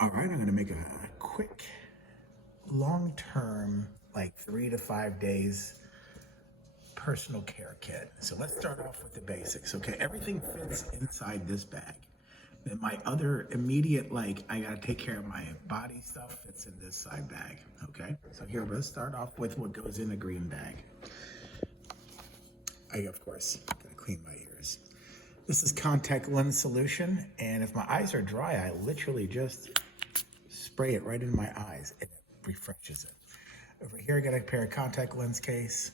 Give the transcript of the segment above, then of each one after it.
All right, I'm going to make a quick, long-term, like 3 to 5 days personal care kit. So let's start off with the basics, okay? Everything fits inside this bag. Then my other immediate, like, I got to take care of my body stuff fits in this side bag, okay? So here, let's start off with what goes in the green bag. I, of course, got to clean my ears. This is contact lens solution, and if my eyes are dry, I literally just spray it right in my eyes and it refreshes it. Over here, I got a pair of contact lens case,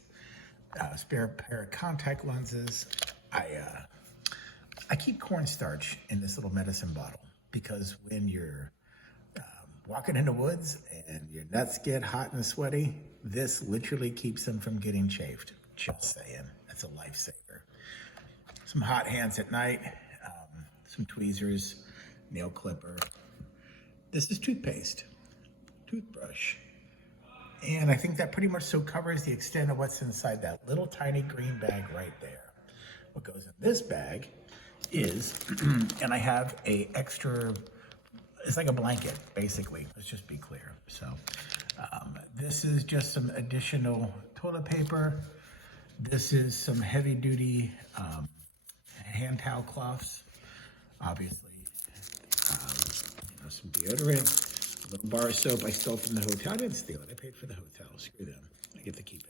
spare pair of contact lenses. I keep cornstarch in this little medicine bottle because when you're walking in the woods and your nuts get hot and sweaty, this literally keeps them from getting chafed. Just saying, that's a lifesaver. Some hot hands at night, some tweezers, nail clipper. This is toothpaste, toothbrush. And I think that pretty much so covers the extent of what's inside that little tiny green bag right there. What goes in this bag is, and I have a extra, it's like a blanket, basically. Let's just be clear. So this is just some additional toilet paper. This is some heavy duty hand towel cloths, obviously. Some deodorant, a little bar of soap I stole from the hotel. I didn't steal it. I paid for the hotel. Screw them. I get to keep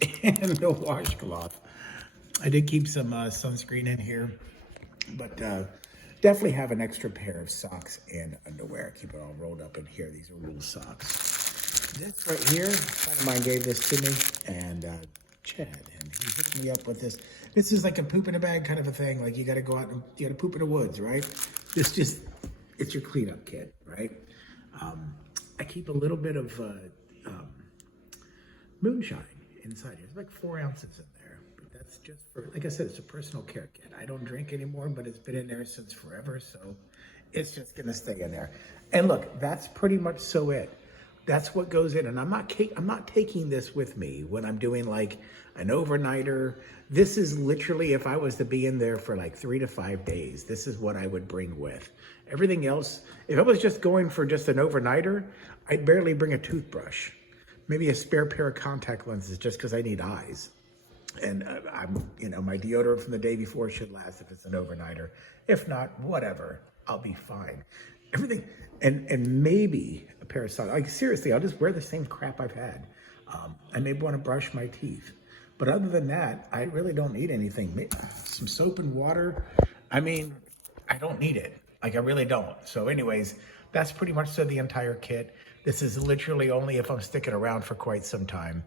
it. And the washcloth. I did keep some sunscreen in here, but definitely have an extra pair of socks and underwear. Keep it all rolled up in here. These are wool socks. This right here, a friend of mine gave this to me, and Chad, and he hooked me up with this. This is like a poop in a bag kind of a thing. Like you got to go out and you got to poop in the woods, right? It's your cleanup kit, right? I keep a little bit of moonshine inside here. It's like 4 ounces in there. But that's just for, like I said, it's a personal care kit. I don't drink anymore, but it's been in there since forever. So it's just going to stay in there. And look, that's pretty much so it. That's what goes in. And I'm not taking this with me when I'm doing like an overnighter. This is literally, if I was to be in there for like 3 to 5 days, this is what I would bring with. Everything else, if I was just going for just an overnighter, I'd barely bring a toothbrush. Maybe a spare pair of contact lenses just because I need eyes. And my deodorant from the day before should last if it's an overnighter. If not, whatever, I'll be fine. Everything, and maybe a pair of socks. Like seriously, I'll just wear the same crap I've had. I may want to brush my teeth. But other than that, I really don't need anything. Some soap and water. I mean, I don't need it. Like I really don't. So anyways, that's pretty much the entire kit. This is literally only if I'm sticking around for quite some time.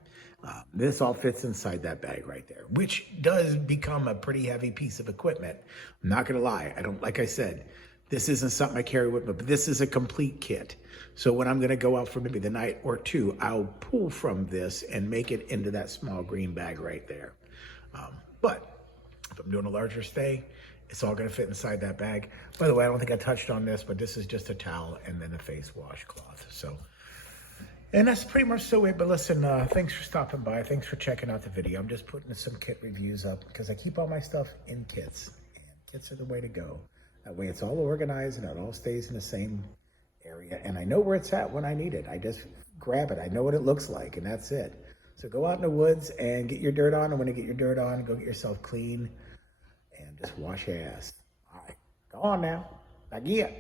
This all fits inside that bag right there, which does become a pretty heavy piece of equipment. I'm not gonna lie. Like I said, this isn't something I carry with me, but this is a complete kit. So when I'm gonna go out for maybe the night or two, I'll pull from this and make it into that small green bag right there. But if I'm doing a larger stay, it's all gonna fit inside that bag. By the way, I don't think I touched on this, but this is just a towel and then a face washcloth. So, and that's pretty much so it. But listen, thanks for stopping by. Thanks for checking out the video. I'm just putting some kit reviews up because I keep all my stuff in kits, and kits are the way to go. That way it's all organized and it all stays in the same area. And I know where it's at when I need it. I just grab it. I know what it looks like, and that's it. So go out in the woods and get your dirt on. And when you get your dirt on, go get yourself clean and just wash your ass. All right, go on now. Back here.